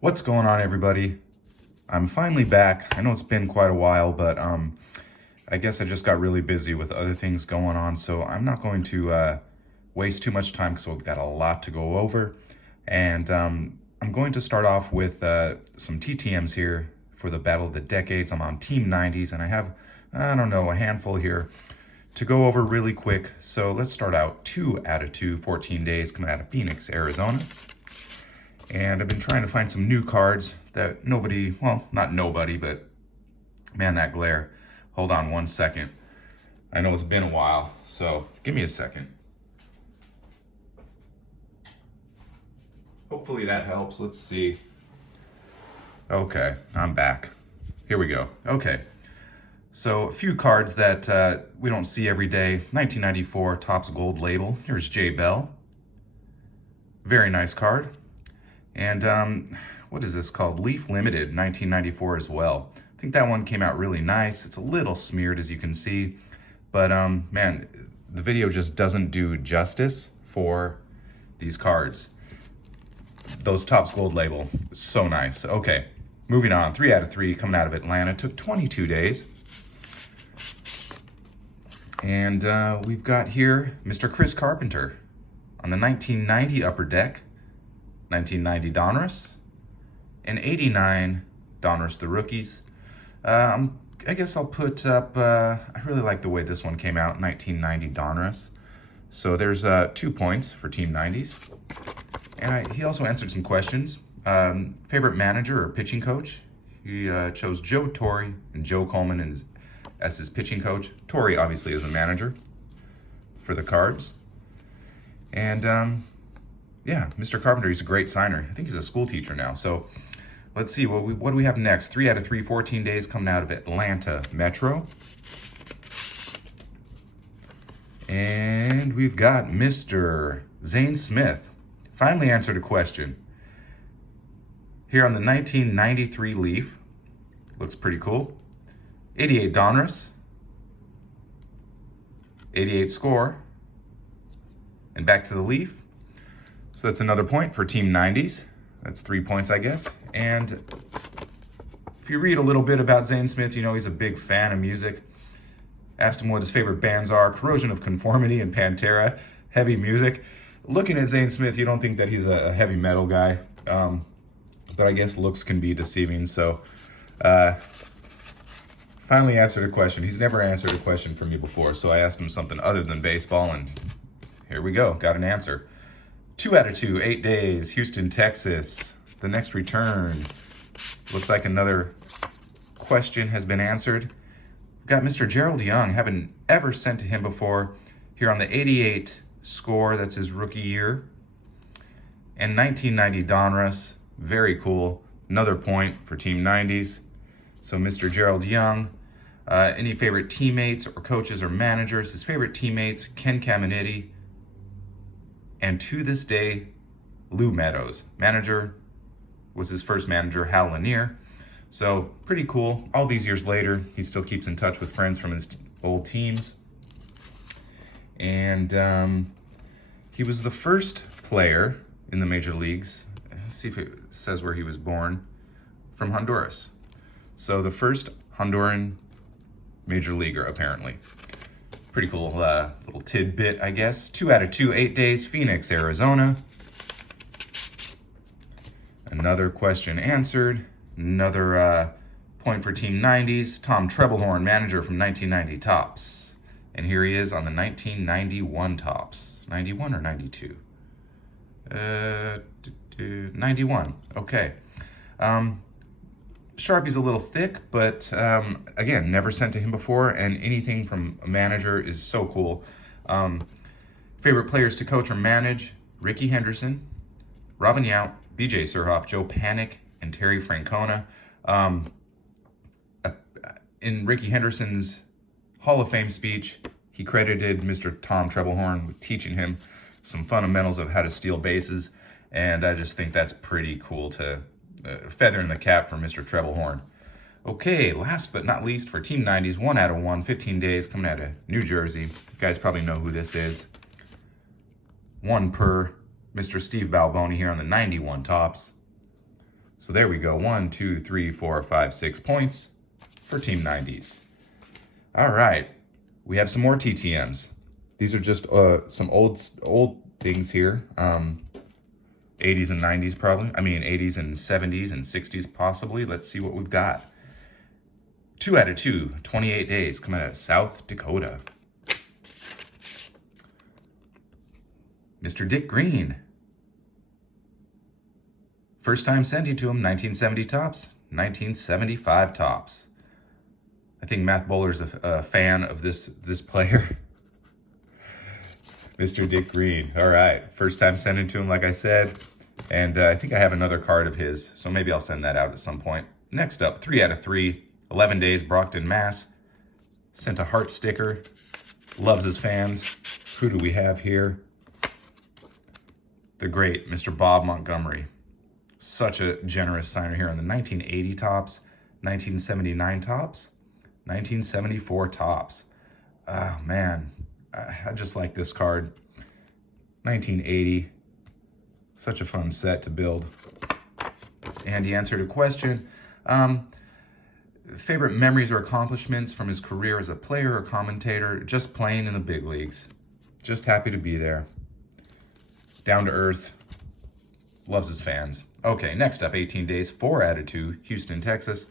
What's going on, everybody? I'm finally back. I know it's been quite a while, but I guess I just got really busy with other things going on, so I'm not going to waste too much time because we've got a lot to go over. And I'm going to start off with some TTMs here for the Battle of the Decades. I'm on Team 90s, and I have, I don't know, a handful here to go over really quick. So let's start out 2 out of 2, 14 days coming out of Phoenix, Arizona. And I've been trying to find some new cards that nobody, well, not nobody, but man, that glare. Hold on one second. I know it's been a while, so give me a second. Hopefully that helps. Let's see. Okay, I'm back. Here we go. Okay, so a few cards that we don't see every day. 1994 Topps Gold label. Here's Jay Bell. Very nice card. And what is this called? Leaf Limited, 1994 as well. I think that one came out really nice. It's a little smeared, as you can see, but man, the video just doesn't do justice for these cards. Those Topps Gold label, so nice. Okay, moving on. 3 out of 3 coming out of Atlanta. Took 22 days. And we've got here Mr. Chris Carpenter on the 1990 Upper Deck. 1990 Donruss, and 89 Donruss the Rookies. I guess I'll put up, I really like the way this one came out, 1990 Donruss. So there's 2 points for Team 90s. And he also answered some questions. Favorite manager or pitching coach? He chose Joe Torre and Joe Coleman as his pitching coach. Torre obviously is a manager for the Cards. And yeah, Mr. Carpenter, he's a great signer. I think he's a school teacher now. So let's see, what do we have next? 3 out of 3, 14 days coming out of Atlanta Metro. And we've got Mr. Zane Smith. Finally answered a question. Here on the 1993 Leaf. Looks pretty cool. 88 Donruss. 88 score. And back to the Leaf. So that's another point for Team 90s. That's 3 points, I guess. And if you read a little bit about Zane Smith, you know he's a big fan of music. Asked him what his favorite bands are. Corrosion of Conformity and Pantera. Heavy music. Looking at Zane Smith, you don't think that he's a heavy metal guy. But I guess looks can be deceiving. So finally answered a question. He's never answered a question from me before. So I asked him something other than baseball, and here we go. Got an answer. 2 out of 2, 8 days, Houston, Texas. The next return. Looks like another question has been answered. We've got Mr. Gerald Young. Haven't ever sent to him before. Here on the 88 score, that's his rookie year. And 1990 Donruss. Very cool. Another point for Team 90s. So Mr. Gerald Young. Any favorite teammates or coaches or managers? His favorite teammates, Ken Caminiti. And to this day, Lou Meadows. Manager was his first manager, Hal Lanier. So pretty cool. All these years later, he still keeps in touch with friends from his old teams. And he was the first player in the major leagues. Let's see if it says where he was born. From Honduras. So the first Honduran major leaguer, apparently. Pretty cool little tidbit, I guess. 2 out of 2, 8 days, Phoenix, Arizona. Another question answered. Another point for Team 90s. Tom Trebelhorn, manager from 1990 Topps. And here he is on the 1991 Topps. 91 or 92? 91. Okay. Sharpie's a little thick, but again, never sent to him before, and anything from a manager is so cool. Favorite players to coach or manage: Ricky Henderson, Robin Yount, BJ Surhoff, Joe Panik, and Terry Francona. In Ricky Henderson's Hall of Fame speech, he credited Mr. Tom Trebelhorn with teaching him some fundamentals of how to steal bases, and I just think that's pretty cool to feather in the cap for Mr. Trebelhorn. Okay, last but not least for Team 90s, 1 out of 1, 15 days, coming out of New Jersey. You guys probably know who this is. 1 per Mr. Steve Balboni here on the 91 Topps. So there we go. 1, 2, 3, 4, 5, 6 points for Team 90s. All right. We have some more TTMs. These are just some old things here. 80s and 90s probably. I mean 80s and 70s and 60s possibly. Let's see what we've got. 2 out of 2, 28 days, coming out of South Dakota. Mr. Dick Green. First time sending to him, 1970 tops, 1975 tops. I think Matt Bowler's a fan of this player. Mr. Dick Green. All right, first time sending to him, like I said. And I think I have another card of his, so maybe I'll send that out at some point. Next up, 3 out of 3, 11 days, Brockton, Mass. Sent a heart sticker. Loves his fans. Who do we have here? The great Mr. Bob Montgomery. Such a generous signer here on the 1980 tops, 1979 tops, 1974 tops. Oh, man. I just like this card. 1980. Such a fun set to build. And he answered a question. Favorite memories or accomplishments from his career as a player or commentator, just playing in the big leagues. Just happy to be there. Down to earth. Loves his fans. Okay, next up, 18 days, 4 out of 2, Houston, Texas.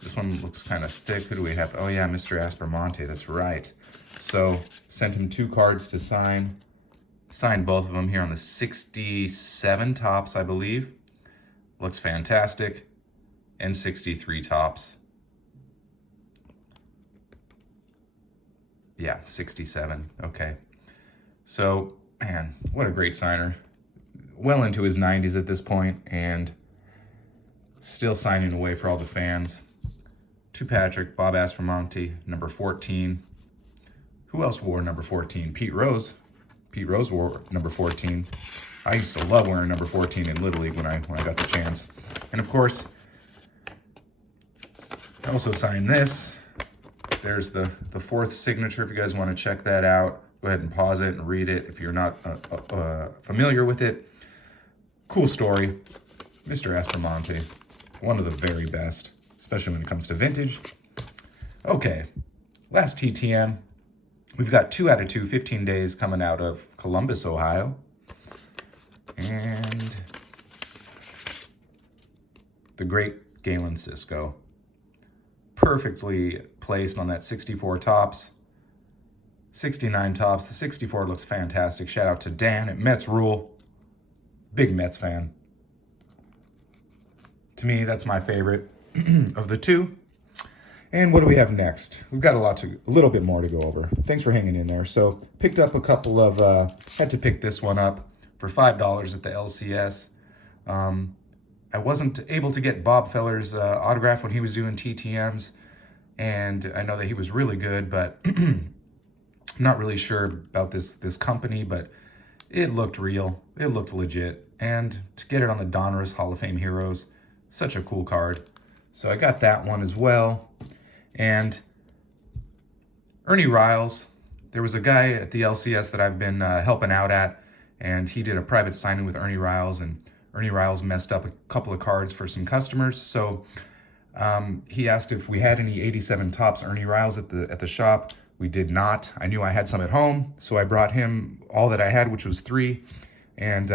This one looks kind of thick. Who do we have? Oh yeah, Mr. Aspermonte, that's right. So, sent him 2 cards to sign. Signed both of them here on the 67 tops, I believe. Looks fantastic. And 63 tops. Yeah, 67. Okay. So, man, what a great signer. Well into his 90s at this point, and still signing away for all the fans. To Patrick, Bob Aspermonte, number 14. Who else wore number 14? Pete Rose. Pete Rose wore number 14. I used to love wearing number 14 in Little League when I got the chance. And of course, I also signed this. There's the 4th signature if you guys want to check that out. Go ahead and pause it and read it if you're not familiar with it. Cool story. Mr. Aspermonte, one of the very best, especially when it comes to vintage. Okay, last TTM. We've got 2 out of 2, 15 days coming out of Columbus, Ohio. And the great Galen Cisco. Perfectly placed on that 64 tops. 69 tops. The 64 looks fantastic. Shout out to Dan at Mets Rule. Big Mets fan. To me, that's my favorite of the 2. And what do we have next? We've got a little bit more to go over. Thanks for hanging in there. So, picked up a couple of, had to pick this one up for $5 at the LCS. I wasn't able to get Bob Feller's autograph when he was doing TTMs, and I know that he was really good, but I'm not really sure about this company, but it looked real. It looked legit. And to get it on the Donruss Hall of Fame Heroes, such a cool card. So I got that one as well. And Ernie Riles, there was a guy at the LCS that I've been helping out at, and he did a private signing with Ernie Riles, and Ernie Riles messed up a couple of cards for some customers. So he asked if we had any 87 tops Ernie Riles at the shop. We did not. I knew I had some at home, so I brought him all that I had, which was 3. And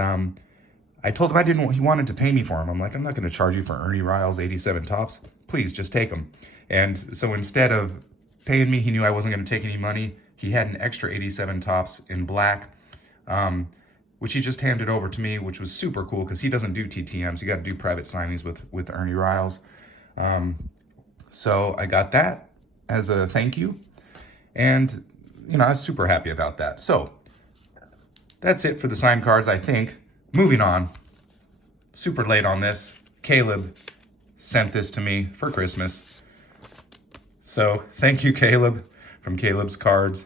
I told him he wanted to pay me for him. I'm like, I'm not going to charge you for Ernie Riles 87 tops. Please, just take them. And so instead of paying me, he knew I wasn't going to take any money. He had an extra 87 tops in black, which he just handed over to me, which was super cool because he doesn't do TTMs. You got to do private signings with Ernie Riles. So I got that as a thank you. And, I was super happy about that. So that's it for the signed cards, I think. Moving on. Super late on this. Caleb sent this to me for Christmas. So thank you, Caleb, from Caleb's Cards.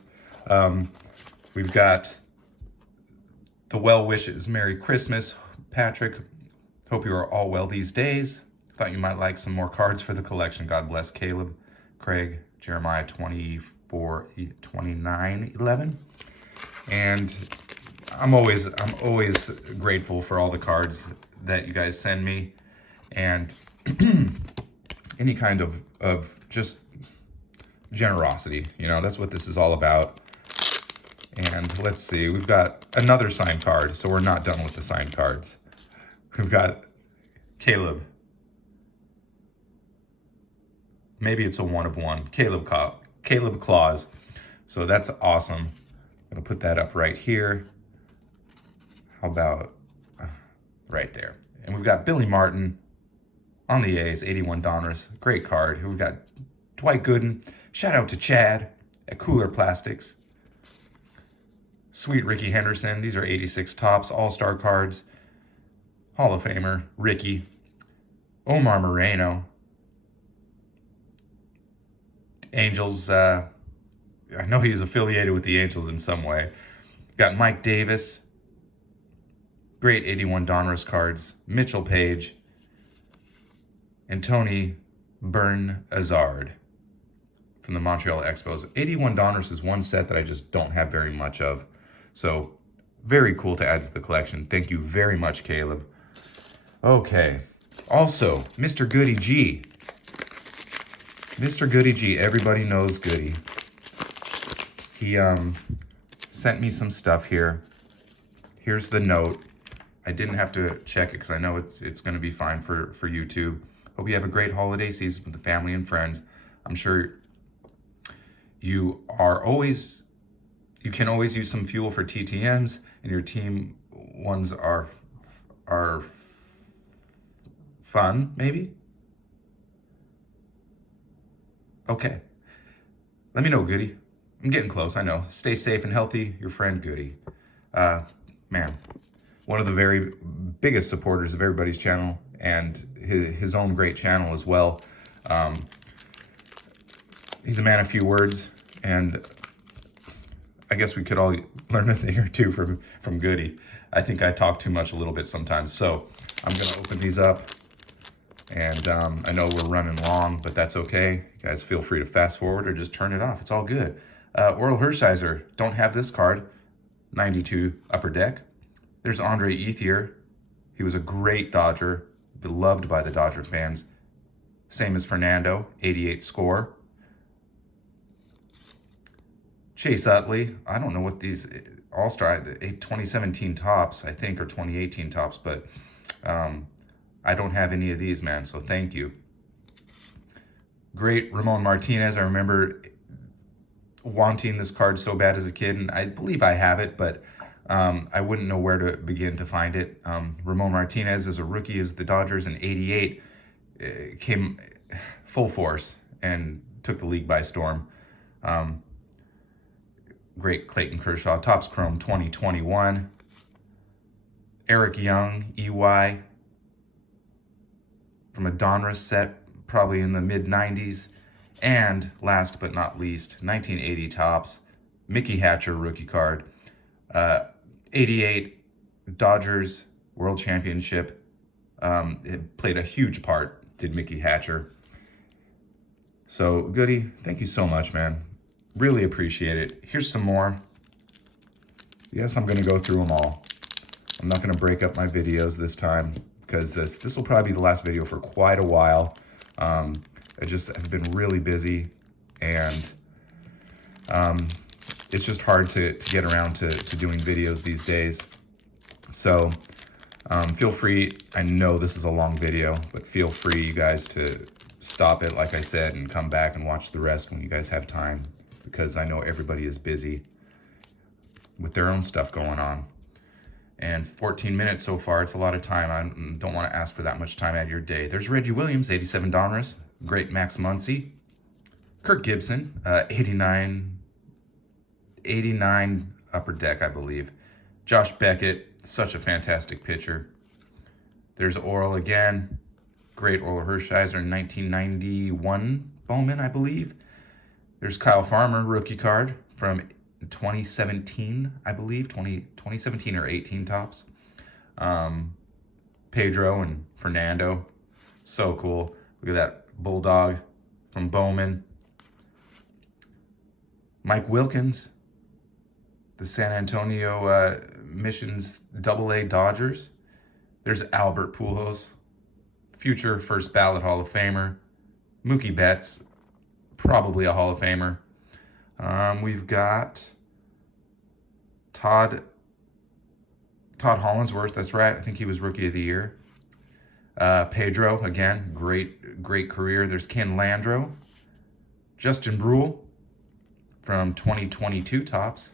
We've got the well wishes. Merry Christmas, Patrick. Hope you are all well these days. Thought you might like some more cards for the collection. God bless Caleb, Craig, Jeremiah 24, 29, 11. And I'm always grateful for all the cards that you guys send me. and any kind of just generosity. You know, that's what this is all about. And let's see, we've got another signed card, so we're not done with the signed cards. We've got Caleb. Maybe it's a 1 of 1. Caleb Claus. So that's awesome. I'm gonna put that up right here. How about right there? And we've got Billy Martin on the A's, 81 Donruss. Great card. We've got Dwight Gooden. Shout out to Chad at Cooler Plastics. Sweet Ricky Henderson. These are 86 tops, all-star cards. Hall of Famer, Ricky. Omar Moreno. Angels, I know he's affiliated with the Angels in some way. Got Mike Davis. Great 81 Donruss cards. Mitchell Page. And Tony Bernazard from the Montreal Expos. 81 Donruss is one set that I just don't have very much of. So, very cool to add to the collection. Thank you very much, Caleb. Okay. Also, Mr. Goody G. Mr. Goody G. Everybody knows Goody. He sent me some stuff here. Here's the note. I didn't have to check it because I know it's going to be fine for YouTube. Hope you have a great holiday season with the family and friends. I'm sure you can always use some fuel for TTMs, and your team ones are fun, maybe? Okay. Let me know, Goody. I'm getting close, I know. Stay safe and healthy. Your friend, Goody. Man, one of the very biggest supporters of everybody's channel, and his own great channel as well. He's a man of few words, and I guess we could all learn a thing or two from Goody. I think I talk too much a little bit sometimes, so I'm gonna open these up. And I know we're running long, but that's okay. You guys feel free to fast forward or just turn it off. It's all good. Orel Hershiser, don't have this card. 92 Upper Deck. There's Andre Ethier. He was a great Dodger, beloved by the Dodger fans. Same as Fernando, 88 score. Chase Utley, I don't know what these All-Star, 2017 tops, I think, or 2018 tops, but I don't have any of these, man, so thank you. Great Ramon Martinez. I remember wanting this card so bad as a kid, and I believe I have it, but I wouldn't know where to begin to find it. Ramon Martinez, as a rookie as the Dodgers in 88, came full force and took the league by storm. Great Clayton Kershaw. Topps Chrome 2021. Eric Young, EY, from a Donruss set, probably in the mid-90s. And last but not least, 1980 Topps, Mickey Hatcher rookie card. 88 Dodgers World Championship. It played a huge part, did Mickey Hatcher. So, Goody, thank you so much, man. Really appreciate it. Here's some more. Yes, I'm going to go through them all. I'm not going to break up my videos this time, because this will probably be the last video for quite a while. I just have been really busy, and it's just hard to get around to doing videos these days. So feel free, I know this is a long video, but feel free, you guys, to stop it, like I said, and come back and watch the rest when you guys have time, because I know everybody is busy with their own stuff going on. And 14 minutes so far, it's a lot of time. I don't want to ask for that much time out of your day. There's Reggie Williams, 87 Donruss. Great Max Muncy. Kirk Gibson, 89 Upper Deck, I believe. Josh Beckett, such a fantastic pitcher. There's Orel again. Great Orel Hershiser, 1991 Bowman, I believe. There's Kyle Farmer, rookie card from 2017, I believe, 2017 or 18 tops. Pedro and Fernando, so cool. Look at that Bulldog from Bowman. Mike Wilkins, the San Antonio Missions AA Dodgers. There's Albert Pujols, future first ballot Hall of Famer. Mookie Betts, probably a Hall of Famer. We've got Todd Hollinsworth, that's right. I think he was Rookie of the Year. Pedro, again, great career. There's Ken Landreau. Justin Brule from 2022 Topps.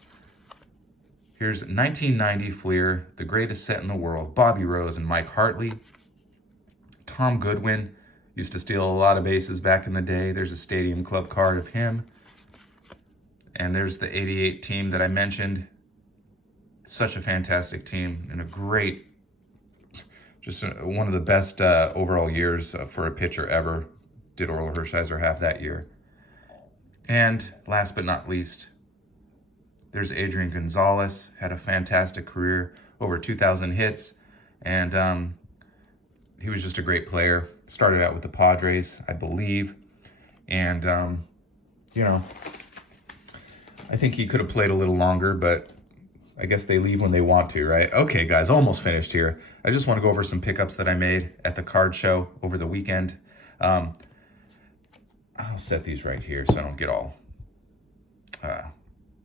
Here's 1990 Fleer, the greatest set in the world. Bobby Rose and Mike Hartley. Tom Goodwin used to steal a lot of bases back in the day. There's a Stadium Club card of him. And there's the 88 team that I mentioned. Such a fantastic team and a great, just one of the best overall years for a pitcher ever. Did Orel Hershiser have that year. And last but not least, there's Adrian Gonzalez. Had a fantastic career, over 2,000 hits. And he was just a great player. Started out with the Padres, I believe. And, you know, I think he could have played a little longer, but I guess they leave when they want to, right? Okay, guys, almost finished here. I just want to go over some pickups that I made at the card show over the weekend. I'll set these right here so I don't get all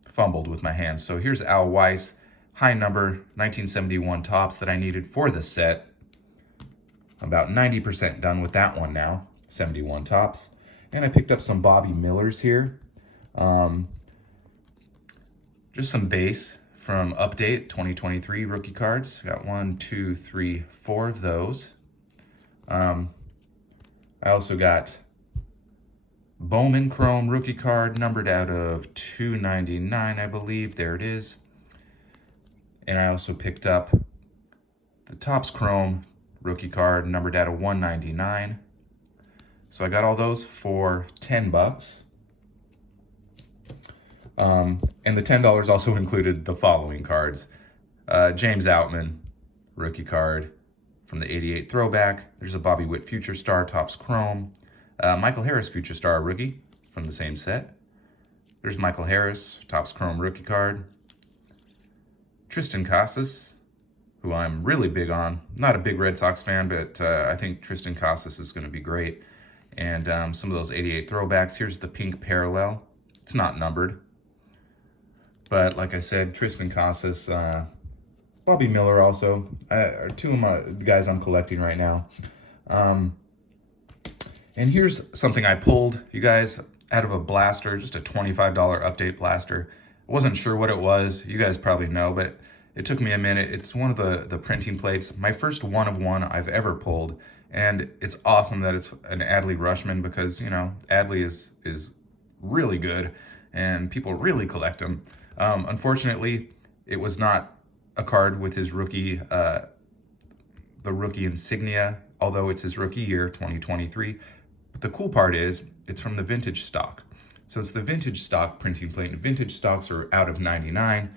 fumbled with my hands. So here's Al Weiss, high number, 1971 Topps that I needed for the set. About 90% done with that one now, 71 Topps. And I picked up some Bobby Millers here. Just some base from Update 2023 rookie cards. Got 1, 2, 3, 4 of those. I also got Bowman Chrome rookie card, numbered out of 299, I believe. There it is. And I also picked up the Topps Chrome rookie card, numbered out of 199. So I got all those for $10. And the $10 also included the following cards. James Outman, rookie card from the 88 throwback. There's a Bobby Witt Future Star Topps Chrome. Michael Harris Future Star rookie from the same set. There's Michael Harris Topps Chrome rookie card. Tristan Casas, who I'm really big on. Not a big Red Sox fan, but I think Tristan Casas is going to be great. And some of those 88 throwbacks. Here's the pink parallel. It's not numbered. But like I said, Tristan Casas, Bobby Miller also, are two of the guys I'm collecting right now. And here's something I pulled, you guys, out of a blaster, just a $25 update blaster. I wasn't sure what it was. You guys probably know, but it took me a minute. It's one of the printing plates. My first one of one I've ever pulled. And it's awesome that it's an Adley Rushman because, you know, Adley is really good and people really collect them. Unfortunately, it was not a card with his rookie, the rookie insignia, although it's his rookie year, 2023. But the cool part is it's from the vintage stock. So it's the vintage stock printing plate, and vintage stocks are out of 99.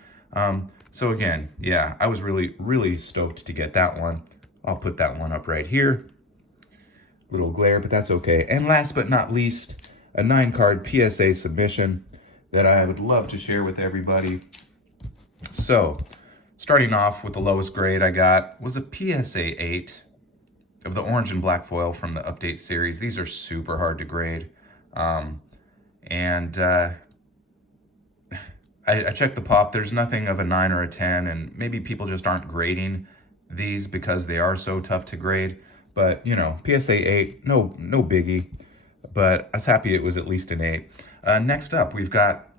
So again, yeah, I was really stoked to get that one. I'll put that one up right here. Little glare, but that's okay. And last but not least, a 9-card PSA submission that I would love to share with everybody. So, starting off with the lowest grade I got was a PSA 8 of the orange and black foil from the Update series. These are super hard to grade. I checked the pop. There's nothing of a 9 or a 10, and maybe people just aren't grading these because they are so tough to grade. But, you know, PSA 8, no biggie. But I was happy it was at least an 8. Next up, we've got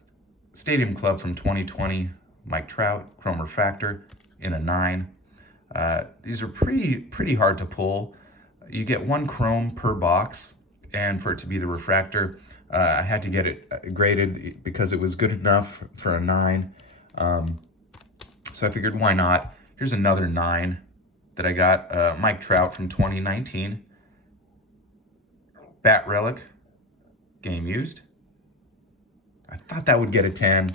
Stadium Club from 2020, Mike Trout, Chrome Refractor in a 9. These are pretty hard to pull. You get 1 chrome per box, and for it to be the refractor, I had to get it graded because it was good enough for a 9. So I figured, why not? Here's another 9 that I got, Mike Trout from 2019. Bat Relic, game used. I thought that would get a 10,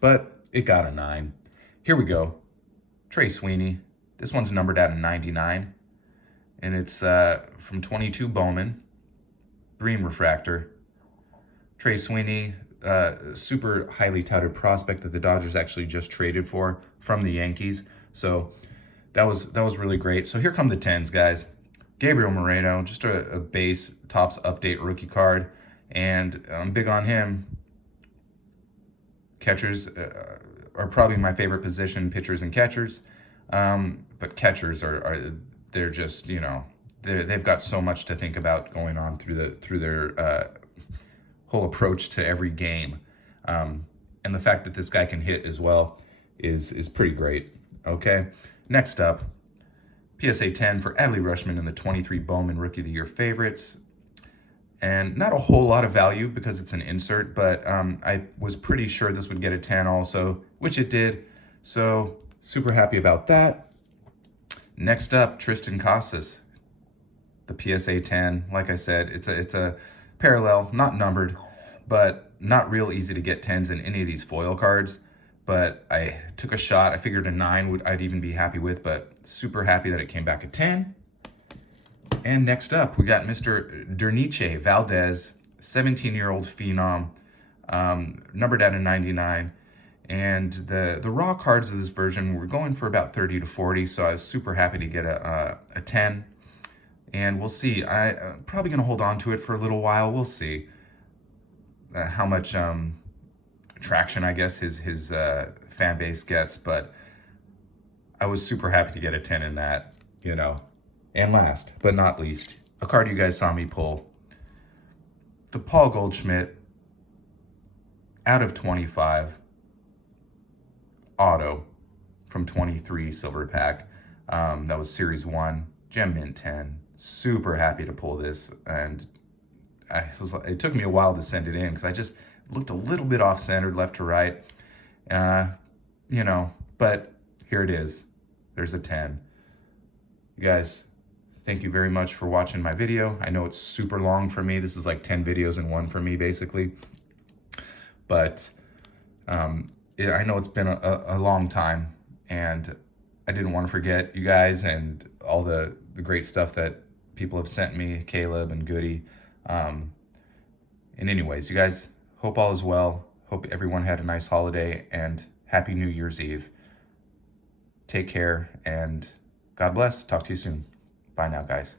but it got a 9. Here we go. Trey Sweeney. This one's numbered out of 99, and it's from 22 Bowman. Green refractor. Trey Sweeney, super highly touted prospect that the Dodgers actually just traded for from the Yankees. So that was really great. So here come the 10s, guys. Gabriel Moreno, just a base Topps update rookie card, and I'm big on him. Catchers are probably my favorite position, pitchers and catchers, but catchers they're just, you know, they've got so much to think about going on through their whole approach to every game, and the fact that this guy can hit as well is pretty great. Okay, next up, PSA 10 for Adley Rutschman in the 23 Bowman Rookie of the Year favorites. And not a whole lot of value because it's an insert, but I was pretty sure this would get a 10 also, which it did. So super happy about that. Next up, Tristan Casas, the PSA 10. Like I said, it's a parallel, not numbered, but not real easy to get 10s in any of these foil cards. But I took a shot. I figured a 9 I'd even be happy with, but super happy that it came back a 10. And next up, we got Mr. Derniche Valdez, 17-year-old phenom, numbered out of 99. And the raw cards of this version were going for about 30 to 40, so I was super happy to get a 10. And we'll see. I'm probably going to hold on to it for a little while. We'll see how much traction, I guess, his fan base gets. But I was super happy to get a 10 in that, you know. And last but not least, a card you guys saw me pull, the Paul Goldschmidt out of 25 auto from 23 silver pack. That was series 1, gem mint 10. Super happy to pull this, and it took me a while to send it in because I just looked a little bit off centered left to right, you know, but here it is. There's a 10. You guys, thank you very much for watching my video. I know it's super long for me. This is like 10 videos in one for me, basically. But I know it's been a long time, and I didn't want to forget you guys and all the great stuff that people have sent me, Caleb and Goody. And anyways, you guys, hope all is well. Hope everyone had a nice holiday, and Happy New Year's Eve. Take care, and God bless. Talk to you soon. Bye now, guys.